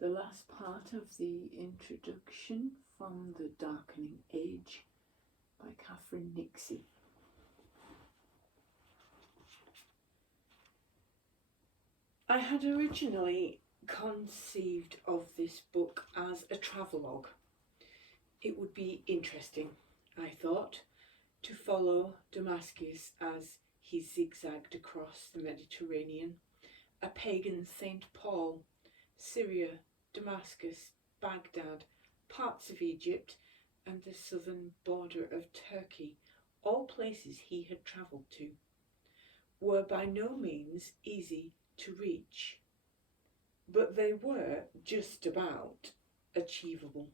the last part of the introduction from The Darkening Age by Catherine Nixey. I had originally conceived of this book as a travelogue. It would be interesting, I thought, to follow Damascus as he zigzagged across the Mediterranean, a pagan St. Paul, Syria, Damascus, Baghdad, parts of Egypt, and the southern border of Turkey, all places he had travelled to, were by no means easy to reach, but they were just about achievable.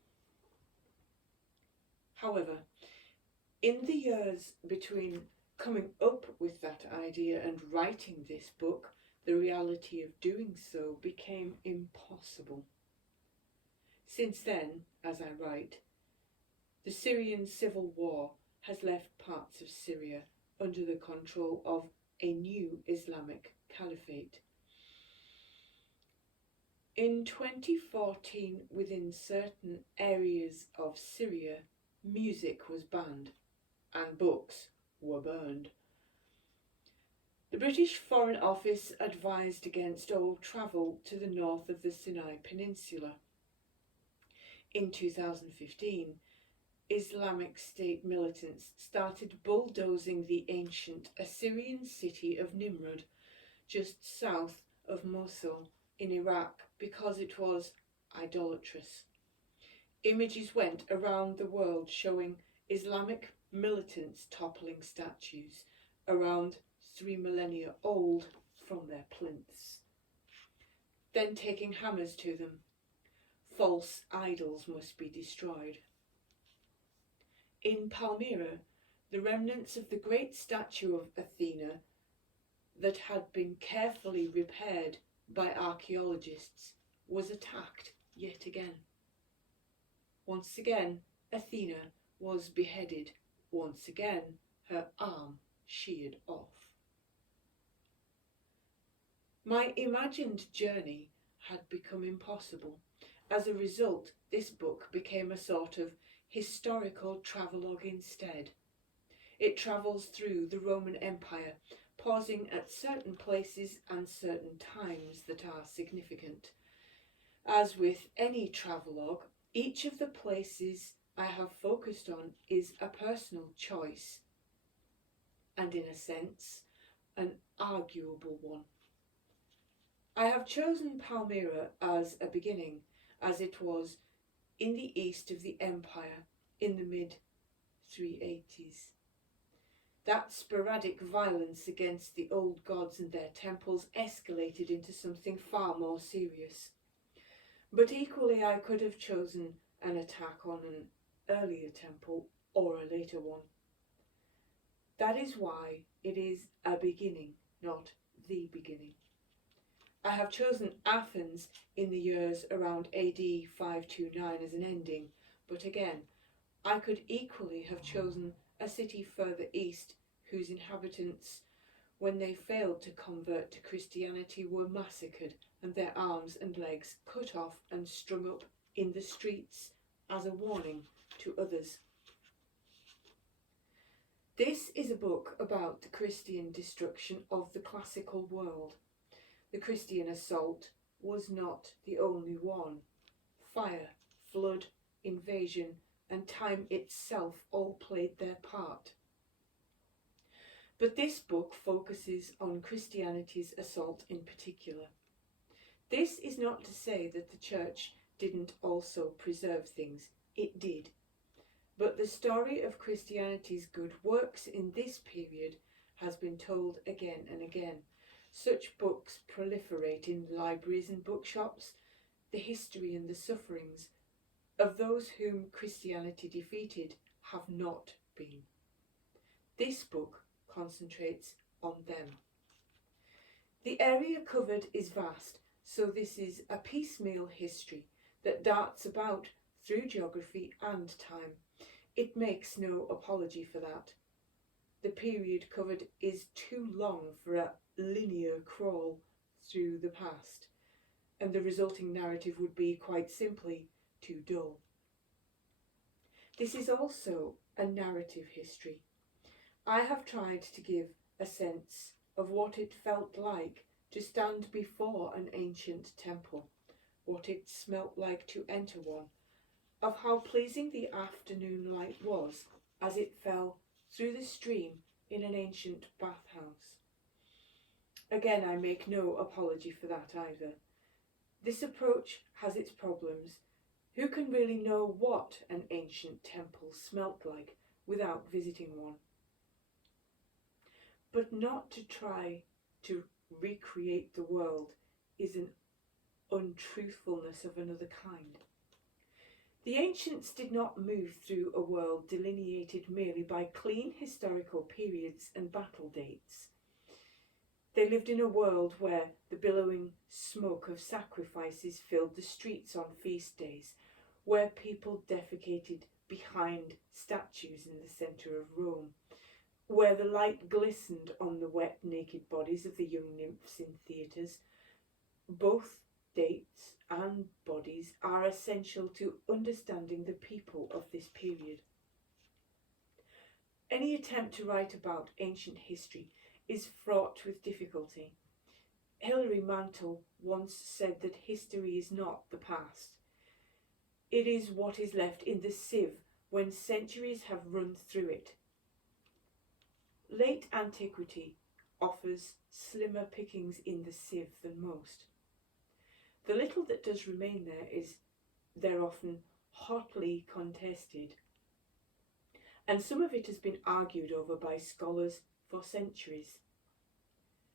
However, in the years between coming up with that idea and writing this book, the reality of doing so became impossible. Since then, as I write, the Syrian civil war has left parts of Syria under the control of a new Islamic caliphate. In 2014, within certain areas of Syria, music was banned and books were burned. The British Foreign Office advised against all travel to the north of the Sinai Peninsula. In 2015, Islamic State militants started bulldozing the ancient Assyrian city of Nimrud, just south of Mosul in Iraq, because it was idolatrous. Images went around the world showing Islamic militants toppling statues around 3 millennia old from their plinths, then taking hammers to them. False idols must be destroyed. In Palmyra, the remnants of the great statue of Athena that had been carefully repaired by archaeologists was attacked yet again. Once again, Athena was beheaded. Once again, her arm sheared off. My imagined journey had become impossible. As a result, this book became a sort of historical travelogue instead. It travels through the Roman Empire, pausing at certain places and certain times that are significant. As with any travelogue, each of the places I have focused on is a personal choice, and in a sense, an arguable one. I have chosen Palmyra as a beginning, as it was in the east of the empire in the mid-380s. That sporadic violence against the old gods and their temples escalated into something far more serious. But equally I could have chosen an attack on an earlier temple or a later one. That is why it is a beginning, not the beginning. I have chosen Athens in the years around AD 529 as an ending, but again, I could equally have chosen a city further east whose inhabitants, when they failed to convert to Christianity, were massacred and their arms and legs cut off and strung up in the streets as a warning to others. This is a book about the Christian destruction of the classical world. The Christian assault was not the only one. Fire, flood, invasion, and time itself all played their part. But this book focuses on Christianity's assault in particular. This is not to say that the Church didn't also preserve things. It did. But the story of Christianity's good works in this period has been told again and again. Such books proliferate in libraries and bookshops, the history and the sufferings of those whom Christianity defeated have not been. This book concentrates on them. The area covered is vast, so this is a piecemeal history that darts about through geography and time. It makes no apology for that. The period covered is too long for a linear crawl through the past. and the resulting narrative would be quite simply too dull. This is also a narrative history. I have tried to give a sense of what it felt like to stand before an ancient temple, what it smelt like to enter one, of how pleasing the afternoon light was as it fell through the stream in an ancient bathhouse. Again, I make no apology for that either. This approach has its problems. Who can really know what an ancient temple smelt like without visiting one? But not to try to recreate the world is an untruthfulness of another kind. The ancients did not move through a world delineated merely by clean historical periods and battle dates. They lived in a world where the billowing smoke of sacrifices filled the streets on feast days, where people defecated behind statues in the centre of Rome, where the light glistened on the wet, naked bodies of the young nymphs in theatres. Both dates and bodies are essential to understanding the people of this period. Any attempt to write about ancient history is fraught with difficulty. Hilary Mantel once said that history is not the past. It is what is left in the sieve when centuries have run through it. Late antiquity offers slimmer pickings in the sieve than most. The little that does remain there is often hotly contested, and some of it has been argued over by scholars for centuries.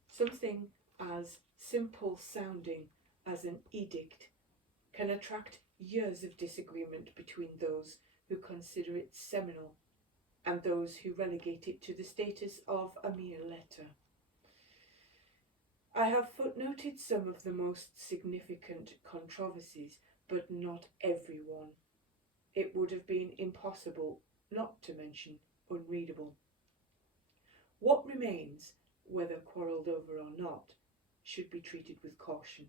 Something as simple sounding as an edict can attract years of disagreement between those who consider it seminal and those who relegate it to the status of a mere letter. I have footnoted some of the most significant controversies, but not every one. It would have been impossible not to mention unreadable. What remains, whether quarrelled over or not, should be treated with caution.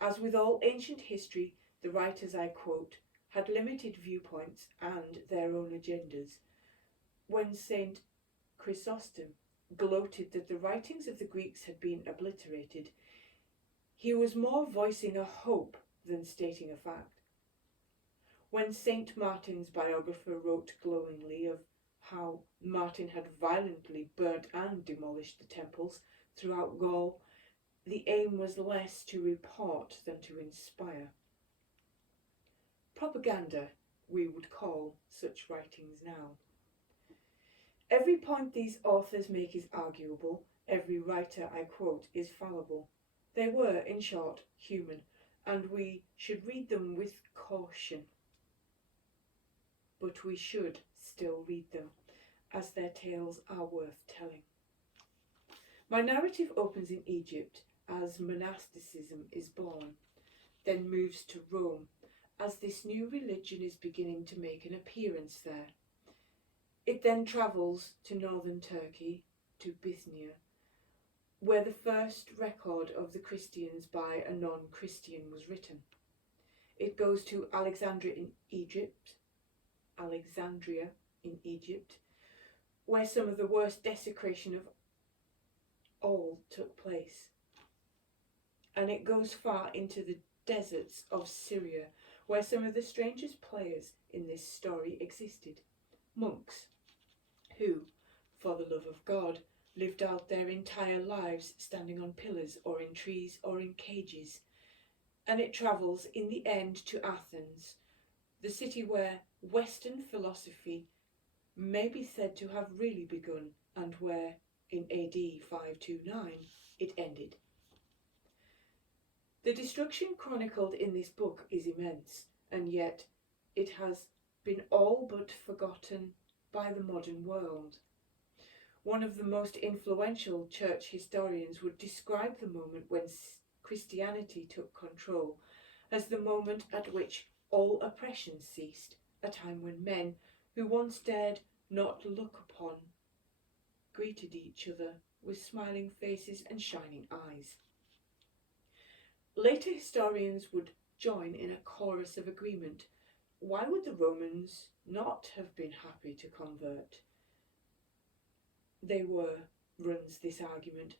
As with all ancient history, the writers I quote had limited viewpoints and their own agendas. When St. Chrysostom gloated that the writings of the Greeks had been obliterated, he was more voicing a hope than stating a fact. When St. Martin's biographer wrote glowingly of how Martin had violently burnt and demolished the temples throughout Gaul, the aim was less to report than to inspire. Propaganda, we would call such writings now. Every point these authors make is arguable, every writer I quote is fallible. They were, in short, human, and we should read them with caution. But we should still read them, as their tales are worth telling. My narrative opens in Egypt, as monasticism is born, then moves to Rome, as this new religion is beginning to make an appearance there. It then travels to northern Turkey, to Bithynia, where the first record of the Christians by a non-Christian was written. It goes to Alexandria in Egypt, where some of the worst desecration of all took place. And it goes far into the deserts of Syria, where some of the strangest players in this story existed. Monks, who, for the love of God, lived out their entire lives standing on pillars or in trees or in cages. And it travels in the end to Athens, the city where Western philosophy may be said to have really begun, and where, in AD 529, it ended. The destruction chronicled in this book is immense, and yet it has been all but forgotten by the modern world. One of the most influential church historians would describe the moment when Christianity took control as the moment at which all oppression ceased, a time when men who once dared not look upon greeted each other with smiling faces and shining eyes. Later historians would join in a chorus of agreement. Why would the Romans not have been happy to convert? They were, runs this argument.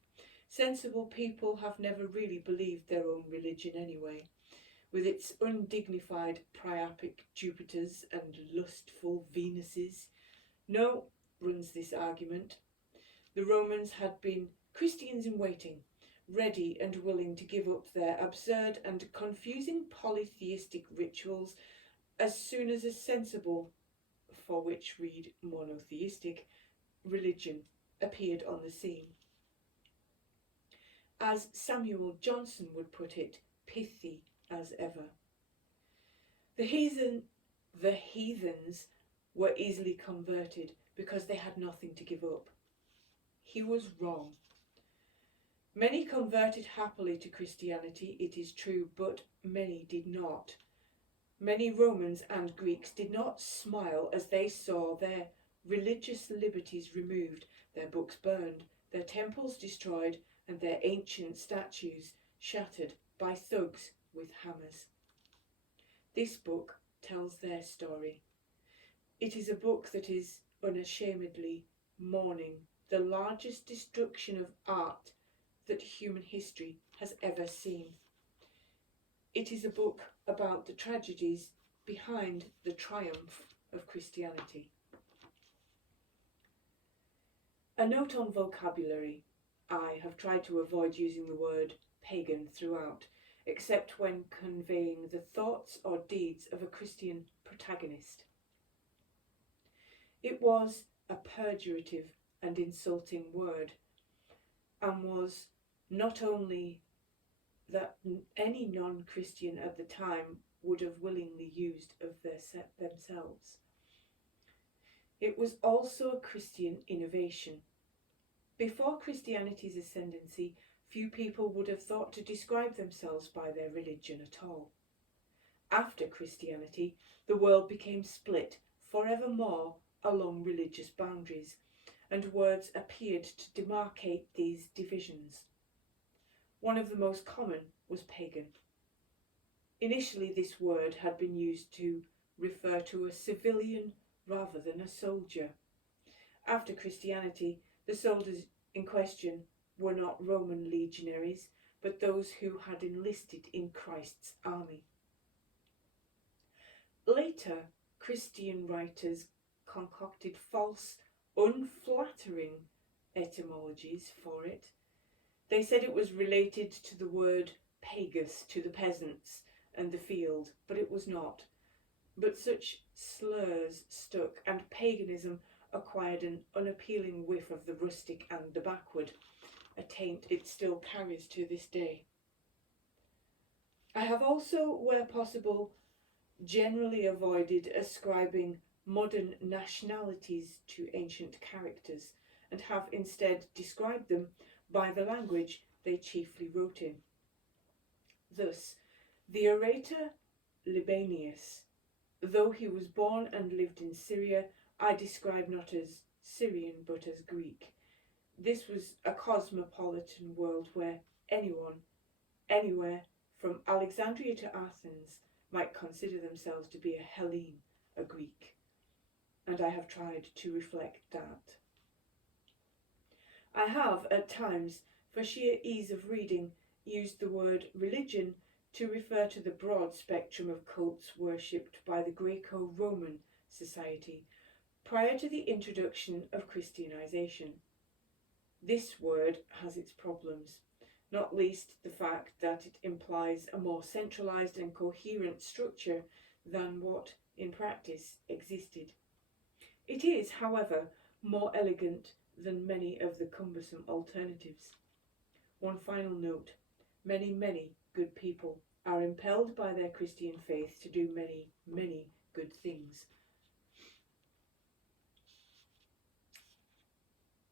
Sensible people have never really believed their own religion anyway, with its undignified priapic Jupiters and lustful Venuses. No, runs this argument. The Romans had been Christians in waiting, ready and willing to give up their absurd and confusing polytheistic rituals as soon as a sensible, for which read monotheistic, religion appeared on the scene. As Samuel Johnson would put it, pithy as ever. The heathens were easily converted because they had nothing to give up. He was wrong. Many converted happily to Christianity, it is true, but many did not. Many Romans and Greeks did not smile as they saw their religious liberties removed, their books burned, their temples destroyed, and their ancient statues shattered by thugs with hammers. This book tells their story. It is a book that is unashamedly mourning the largest destruction of art that human history has ever seen. It is a book about the tragedies behind the triumph of Christianity. A note on vocabulary. I have tried to avoid using the word pagan throughout, except when conveying the thoughts or deeds of a Christian protagonist. It was a pejorative and insulting word, and was not only that any non-Christian at the time would have willingly used of themselves. It was also a Christian innovation. Before Christianity's ascendancy, few people would have thought to describe themselves by their religion at all. After Christianity, the world became split forevermore along religious boundaries, and words appeared to demarcate these divisions. One of the most common was pagan. Initially, this word had been used to refer to a civilian rather than a soldier. After Christianity, the soldiers in question were not Roman legionaries, but those who had enlisted in Christ's army. Later, Christian writers concocted false, unflattering etymologies for it. They said it was related to the word pagus, to the peasants and the field, but it was not. But such slurs stuck, and paganism acquired an unappealing whiff of the rustic and the backward, a taint it still carries to this day. I have also, where possible, generally avoided ascribing modern nationalities to ancient characters, and have instead described them by the language they chiefly wrote in. Thus, the orator Libanius, though he was born and lived in Syria, I describe not as Syrian but as Greek. This was a cosmopolitan world where anyone, anywhere, from Alexandria to Athens, might consider themselves to be a Hellene, a Greek, and I have tried to reflect that. I have, at times, for sheer ease of reading, used the word religion to refer to the broad spectrum of cults worshipped by the Greco-Roman society prior to the introduction of Christianization. This word has its problems, not least the fact that it implies a more centralized and coherent structure than what in practice existed. It is, however, more elegant than many of the cumbersome alternatives. One final note: many good people are impelled by their Christian faith to do many good things.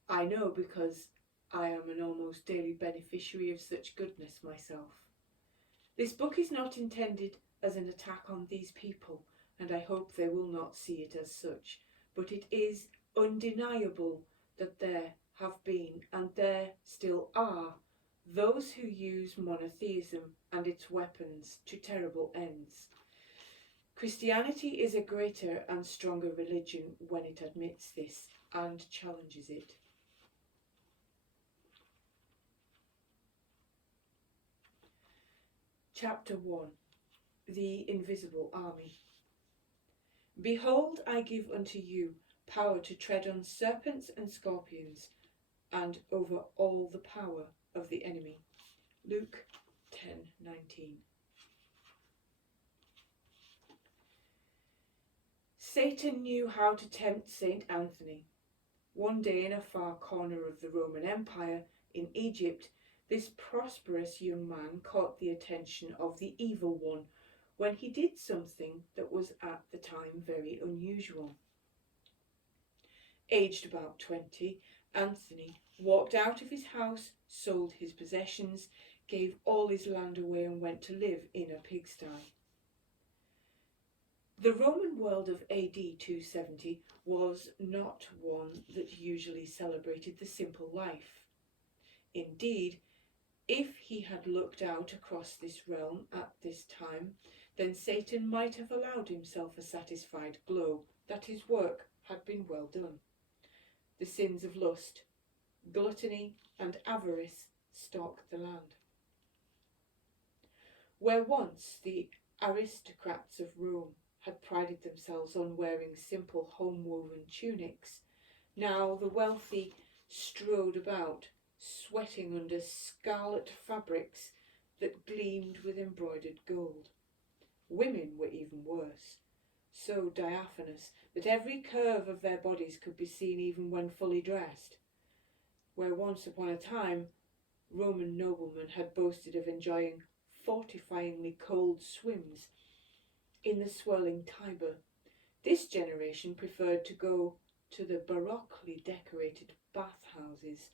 I know, because I am an almost daily beneficiary of such goodness myself. This book is not intended as an attack on these people, and I hope they will not see it as such, but it is undeniable that there have been, and there still are, those who use monotheism and its weapons to terrible ends. Christianity is a greater and stronger religion when it admits this and challenges it. Chapter 1. The Invisible Army. Behold, I give unto you power to tread on serpents and scorpions, and over all the power of the enemy. Luke 10:19. Satan knew how to tempt St. Anthony. One day in a far corner of the Roman Empire in Egypt, this prosperous young man caught the attention of the evil one when he did something that was at the time very unusual. Aged about 20, Anthony walked out of his house, sold his possessions, gave all his land away and went to live in a pigsty. The Roman world of AD 270 was not one that usually celebrated the simple life. Indeed, if he had looked out across this realm at this time, then Satan might have allowed himself a satisfied glow that his work had been well done. The sins of lust, gluttony, and avarice stalked the land. Where once the aristocrats of Rome had prided themselves on wearing simple home-woven tunics, now the wealthy strode about, sweating under scarlet fabrics that gleamed with embroidered gold. Women were even worse, so diaphanous that every curve of their bodies could be seen even when fully dressed. Where once upon a time Roman noblemen had boasted of enjoying fortifyingly cold swims in the swirling Tiber, this generation preferred to go to the baroquely decorated bathhouses,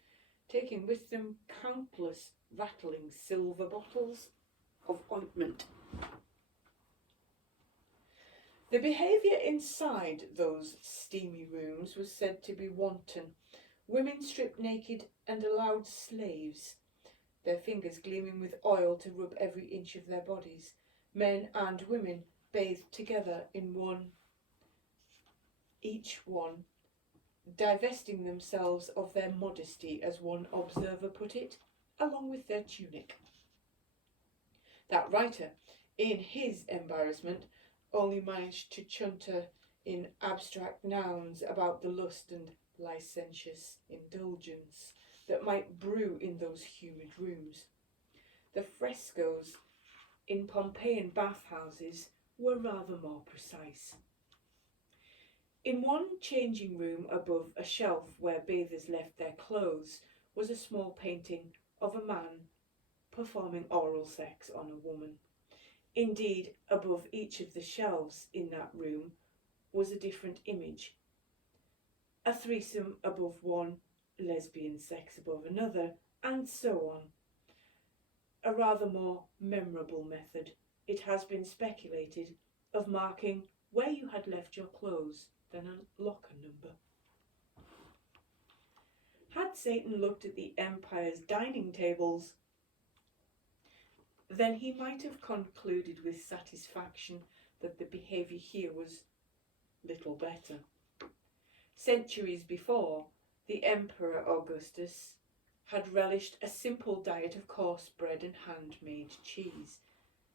taking with them countless rattling silver bottles of ointment. The behaviour inside those steamy rooms was said to be wanton. Women stripped naked and allowed slaves, their fingers gleaming with oil to rub every inch of their bodies. Men and women bathed together in one, each one divesting themselves of their modesty, as one observer put it, along with their tunic. That writer, in his embarrassment, only managed to chunter in abstract nouns about the lust and licentious indulgence that might brew in those humid rooms. The frescoes in Pompeian bathhouses were rather more precise. In one changing room above a shelf where bathers left their clothes was a small painting of a man performing oral sex on a woman. Indeed, above each of the shelves in that room was a different image. A threesome above one, lesbian sex above another, and so on. A rather more memorable method, it has been speculated, of marking where you had left your clothes than a locker number. Had Satan looked at the empire's dining tables, then he might have concluded with satisfaction that the behaviour here was little better. Centuries before, the Emperor Augustus had relished a simple diet of coarse bread and handmade cheese.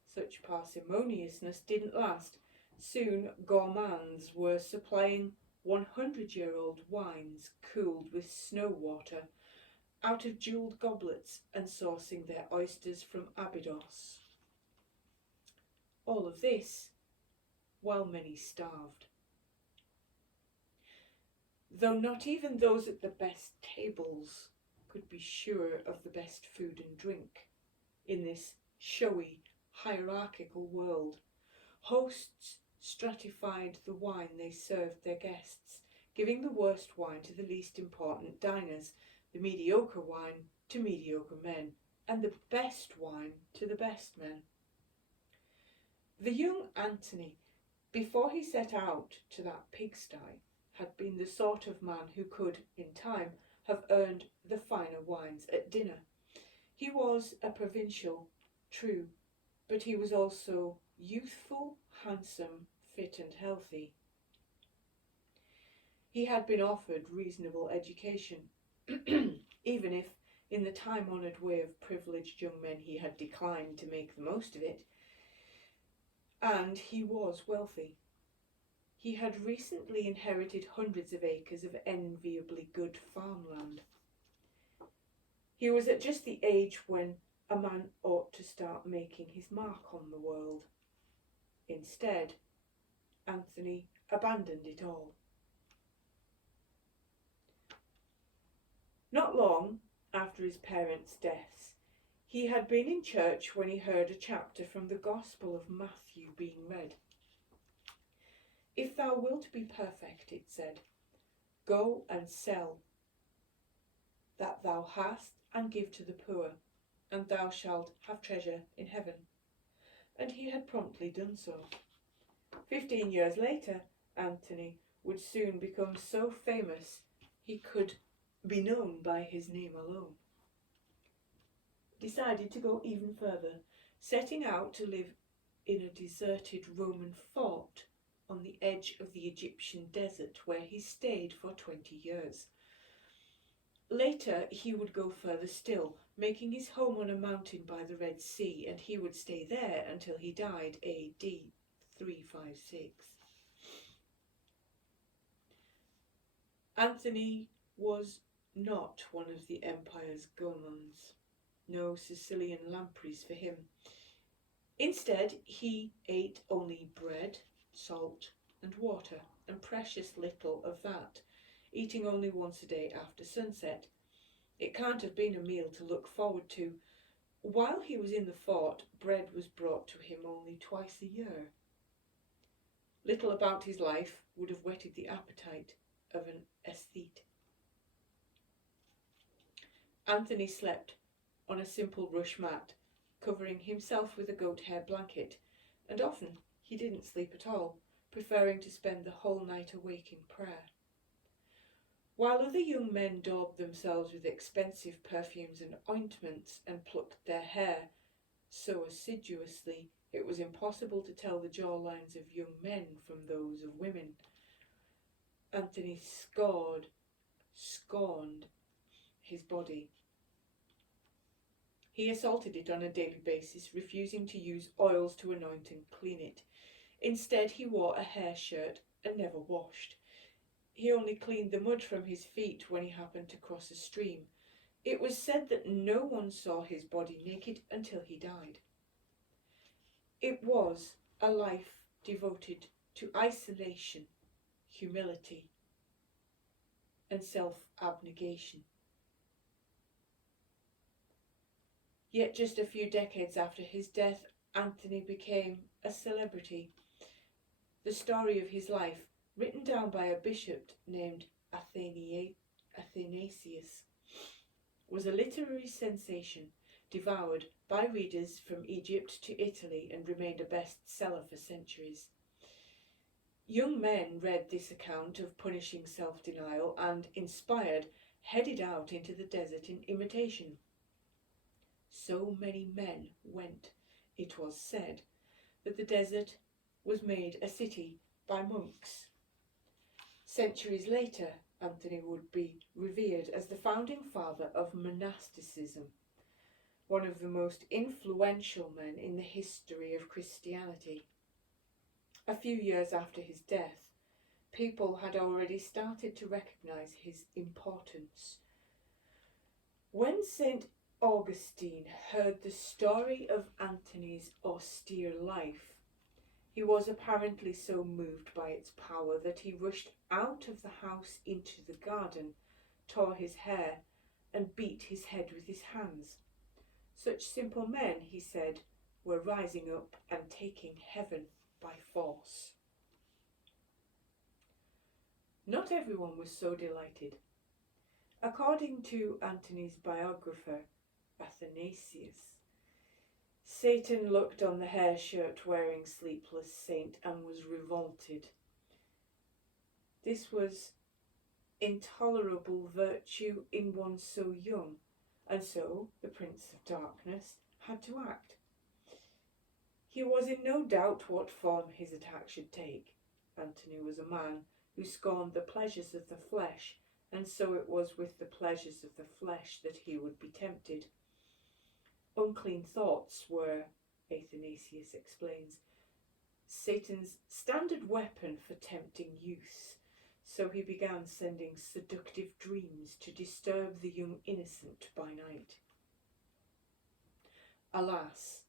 Such parsimoniousness didn't last. Soon gourmands were supplying 100-year-old wines cooled with snow water out of jewelled goblets and sourcing their oysters from Abydos. All of this while many starved. Though not even those at the best tables could be sure of the best food and drink in this showy, hierarchical world, hosts stratified the wine they served their guests, giving the worst wine to the least important diners, the mediocre wine to mediocre men, and the best wine to the best men. The young Antony, before he set out to that pigsty, had been the sort of man who could, in time, have earned the finer wines at dinner. He was a provincial, true, but he was also youthful, handsome, fit and healthy. He had been offered reasonable education, even if, in the time-honoured way of privileged young men, he had declined to make the most of it, and he was wealthy. He had recently inherited hundreds of acres of enviably good farmland. He was at just the age when a man ought to start making his mark on the world. Instead, Anthony abandoned it all. Not long after his parents' deaths, he had been in church when he heard a chapter from the Gospel of Matthew being read. "If thou wilt be perfect," it said, "go and sell that thou hast and give to the poor, and thou shalt have treasure in heaven." And he had promptly done so. 15 years later, Anthony would soon become so famous he could be known by his name alone. Decided to go even further, setting out to live in a deserted Roman fort on the edge of the Egyptian desert, where he stayed for 20 years. Later, he would go further still, making his home on a mountain by the Red Sea, and he would stay there until he died AD 356. Anthony was not one of the empire's gourmands. No Sicilian lampreys for him. Instead, he ate only bread, salt and water, and precious little of that, eating only once a day after sunset. It can't have been a meal to look forward to. While he was in the fort, bread was brought to him only twice a year. Little about his life would have whetted the appetite of an aesthete. Anthony slept on a simple rush mat, covering himself with a goat hair blanket, and often he didn't sleep at all, preferring to spend the whole night awake in prayer. While other young men daubed themselves with expensive perfumes and ointments and plucked their hair so assiduously it was impossible to tell the jawlines of young men from those of women, Anthony scorned his body. He assaulted it on a daily basis, refusing to use oils to anoint and clean it. Instead, he wore a hair shirt and never washed. He only cleaned the mud from his feet when he happened to cross a stream. It was said that no one saw his body naked until he died. It was a life devoted to isolation, humility, and self-abnegation. Yet just a few decades after his death, Anthony became a celebrity. The story of his life, written down by a bishop named Athanasius, was a literary sensation, devoured by readers from Egypt to Italy, and remained a bestseller for centuries. Young men read this account of punishing self-denial and, inspired, headed out into the desert in imitation. So many men went, it was said, that the desert was made a city by monks. Centuries later, Anthony would be revered as the founding father of monasticism, one of the most influential men in the history of Christianity. A few years after his death, people had already started to recognise his importance. When St. Augustine heard the story of Anthony's austere life, he was apparently so moved by its power that he rushed out of the house into the garden, tore his hair, and beat his head with his hands. Such simple men, he said, were rising up and taking heaven by force. Not everyone was so delighted. According to Anthony's biographer, Athanasius, Satan looked on the hair shirt wearing sleepless saint and was revolted. This was intolerable virtue in one so young, and so the Prince of Darkness had to act. He was in no doubt what form his attack should take. Anthony was a man who scorned the pleasures of the flesh, and so it was with the pleasures of the flesh that he would be tempted. Unclean thoughts were, Athanasius explains, Satan's standard weapon for tempting youths, so he began sending seductive dreams to disturb the young innocent by night. Alas,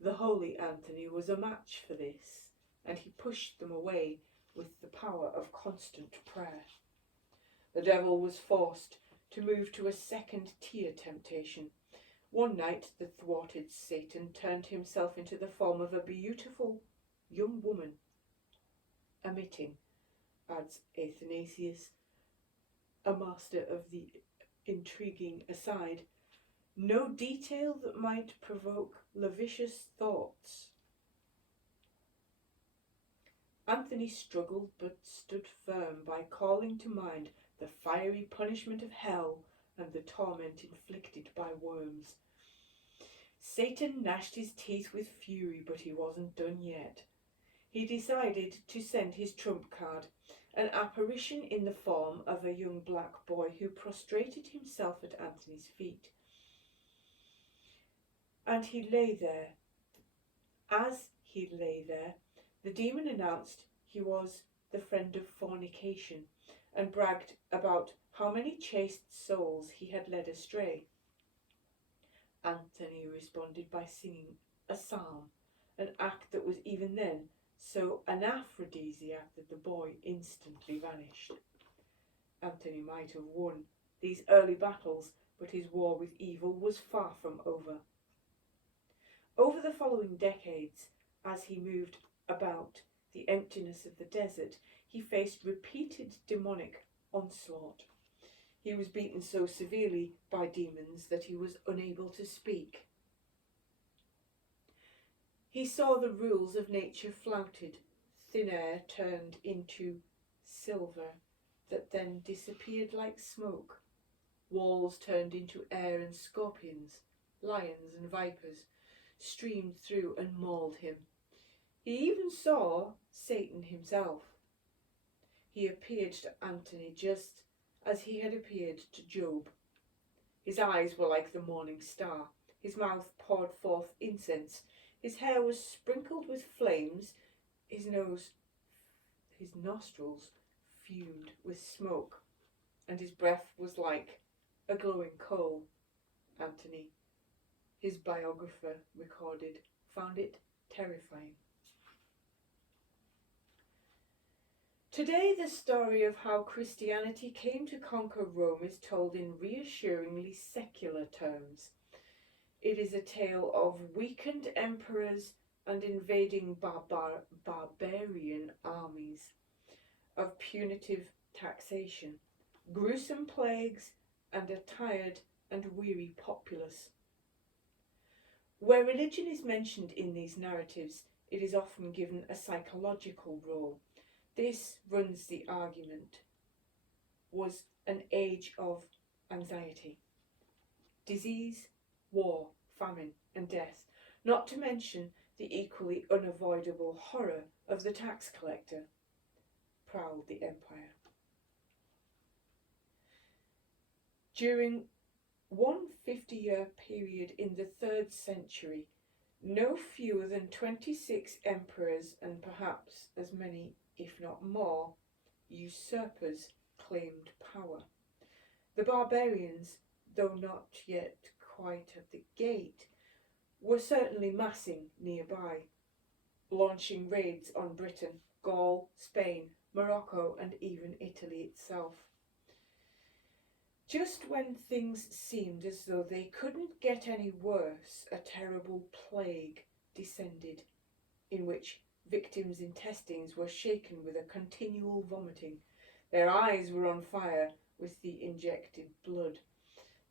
the holy Anthony was a match for this, and he pushed them away with the power of constant prayer. The devil was forced to move to a second-tier temptation. One night the thwarted Satan turned himself into the form of a beautiful young woman, omitting, adds Athanasius, a master of the intriguing aside, no detail that might provoke lascivious thoughts. Anthony struggled but stood firm by calling to mind the fiery punishment of hell and the torment inflicted by worms. Satan gnashed his teeth with fury, but he wasn't done yet. He decided to send his trump card, an apparition in the form of a young black boy who prostrated himself at Anthony's feet. And he lay there. As he lay there, the demon announced he was the friend of fornication and bragged about how many chaste souls he had led astray. Anthony responded by singing a psalm, an act that was even then so anaphrodisiac that the boy instantly vanished. Anthony might have won these early battles, but his war with evil was far from over. Over the following decades, as he moved about the emptiness of the desert, he faced repeated demonic onslaught. He was beaten so severely by demons that he was unable to speak. He saw the rules of nature flouted, thin air turned into silver that then disappeared like smoke, walls turned into air, and scorpions, lions and vipers streamed through and mauled him. He even saw Satan himself. He appeared to Anthony just as he had appeared to Job. His eyes were like the morning star, his mouth poured forth incense, his hair was sprinkled with flames, his nostrils fumed with smoke, and his breath was like a glowing coal. Anthony, his biographer recorded, found it terrifying. Today, the story of how Christianity came to conquer Rome is told in reassuringly secular terms. It is a tale of weakened emperors and invading barbarian armies, of punitive taxation, gruesome plagues, and a tired and weary populace. Where religion is mentioned in these narratives, it is often given a psychological role. This, runs the argument, was an age of anxiety, disease, war, famine, and death, not to mention the equally unavoidable horror of the tax collector, prowled the empire. During one 50-year period in the 3rd century, no fewer than 26 emperors and perhaps as many, if not more, usurpers claimed power. The barbarians, though not yet quite at the gate, were certainly massing nearby, launching raids on Britain, Gaul, Spain, Morocco, and even Italy itself. Just when things seemed as though they couldn't get any worse, a terrible plague descended, in which victims' intestines were shaken with a continual vomiting. Their eyes were on fire with the injected blood.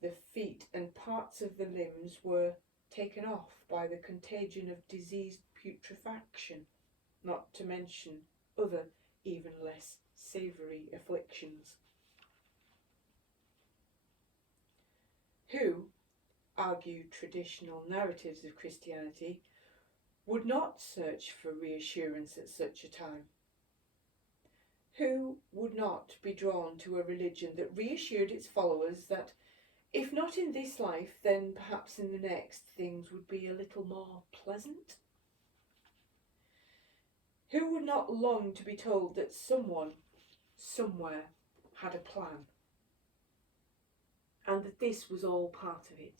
The feet and parts of the limbs were taken off by the contagion of diseased putrefaction, not to mention other, even less savoury afflictions. who, argue traditional narratives of Christianity, would not search for reassurance at such a time. Who would not be drawn to a religion that reassured its followers that, if not in this life, then perhaps in the next, things would be a little more pleasant? Who would not long to be told that someone, somewhere, had a plan, and that this was all part of it?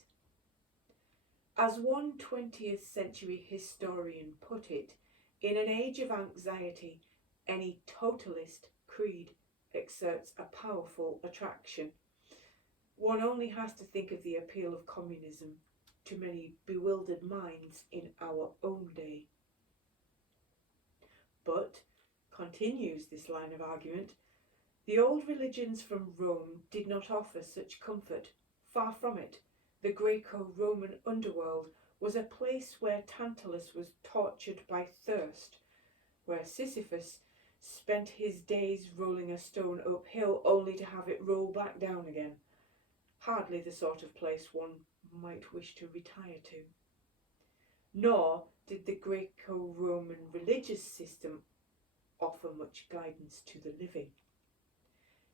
As one 20th century historian put it, in an age of anxiety, any totalist creed exerts a powerful attraction. One only has to think of the appeal of communism to many bewildered minds in our own day. But, continues this line of argument, the old religions from Rome did not offer such comfort. Far from it. The Greco-Roman underworld was a place where Tantalus was tortured by thirst, where Sisyphus spent his days rolling a stone uphill only to have it roll back down again. Hardly the sort of place one might wish to retire to. Nor did the Greco-Roman religious system offer much guidance to the living.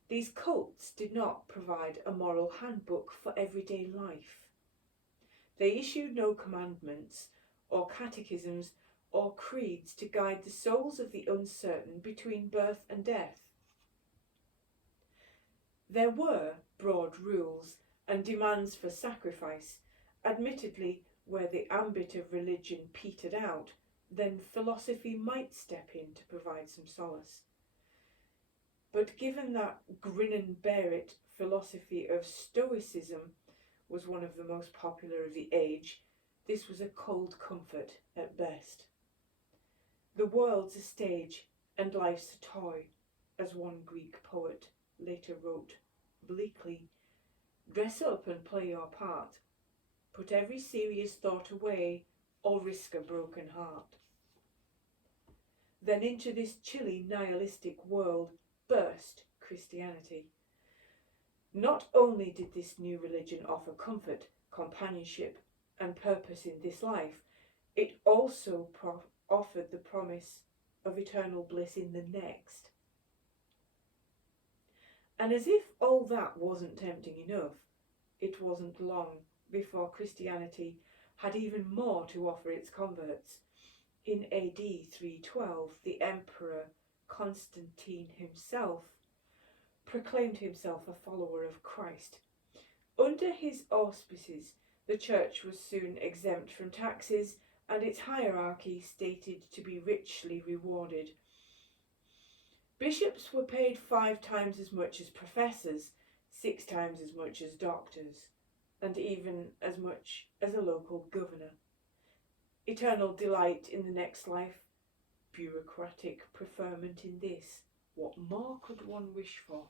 These cults did not provide a moral handbook for everyday life. They issued no commandments or catechisms or creeds to guide the souls of the uncertain between birth and death. There were broad rules and demands for sacrifice. Admittedly, where the ambit of religion petered out, then philosophy might step in to provide some solace. But given that grin and bear it philosophy of Stoicism was one of the most popular of the age, this was a cold comfort at best. The world's a stage and life's a toy, as one Greek poet later wrote bleakly. Dress up and play your part. Put every serious thought away or risk a broken heart. Then into this chilly nihilistic world burst Christianity. Not only did this new religion offer comfort, companionship, and purpose in this life, it also offered the promise of eternal bliss in the next. And as if all that wasn't tempting enough, it wasn't long before Christianity had even more to offer its converts. In AD 312, the Emperor Constantine himself proclaimed himself a follower of Christ. Under his auspices, the church was soon exempt from taxes and its hierarchy stated to be richly rewarded. Bishops were paid 5 times as much as professors, 6 times as much as doctors, and even as much as a local governor. Eternal delight in the next life, bureaucratic preferment in this. What more could one wish for?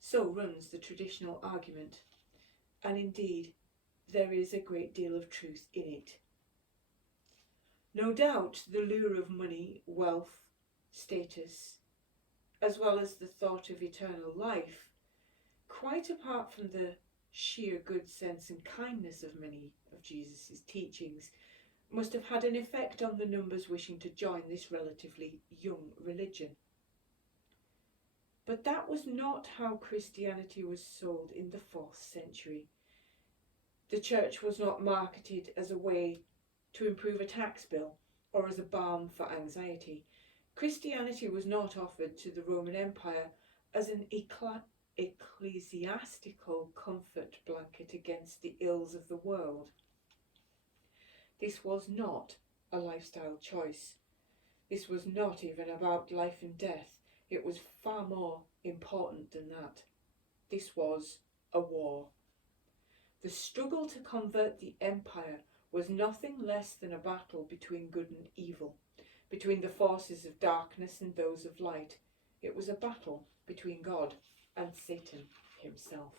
So runs the traditional argument, and indeed there is a great deal of truth in it. No doubt the lure of money, wealth, status, as well as the thought of eternal life, quite apart from the sheer good sense and kindness of many of Jesus' teachings, must have had an effect on the numbers wishing to join this relatively young religion. But that was not how Christianity was sold in the 4th century. The church was not marketed as a way to improve a tax bill or as a balm for anxiety. Christianity was not offered to the Roman Empire as an ecclesiastical comfort blanket against the ills of the world. This was not a lifestyle choice. This was not even about life and death. It was far more important than that. This was a war. The struggle to convert the empire was nothing less than a battle between good and evil, between the forces of darkness and those of light. It was a battle between God and Satan himself.